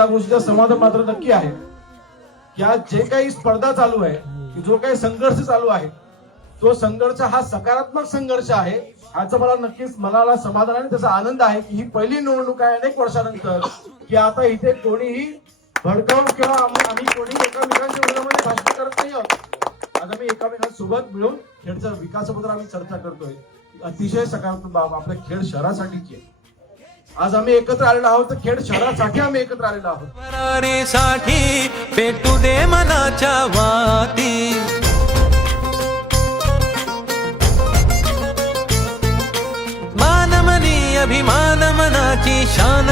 एका गोष्टीचा समाधान मात्र नक्की आहे की आज जे काही स्पर्धा चालू आहे, जो काही संघर्ष चालू आहे, तो संघर्ष हा सकारात्मक संघर्ष आहे. याचं मला नक्कीच मनाला समाधान आणि त्याचा आनंद आहे की ही पहिली निवडणूक आहे अनेक वर्षानंतर की आता इथे कोणीही भडकावून किंवा आम्ही कोणी एकमेकांच्या विरोधामध्ये भाषण करत नाही आहोत. आज आम्ही एकमेकांसोबत मिळून खेळच्या विकासाबद्दल आम्ही चर्चा करतोय. अतिशय सकारात्मक बाब आपल्या खेड शहरासाठीची आहे. आज आम्ही एकत्र आलेलो आहोत तर खेड शहरासाठी आम्ही एकत्र आलेलो आहोत. साठी पेटू दे मनाच्या वाती, मानमनी अभिमान मनाची शान.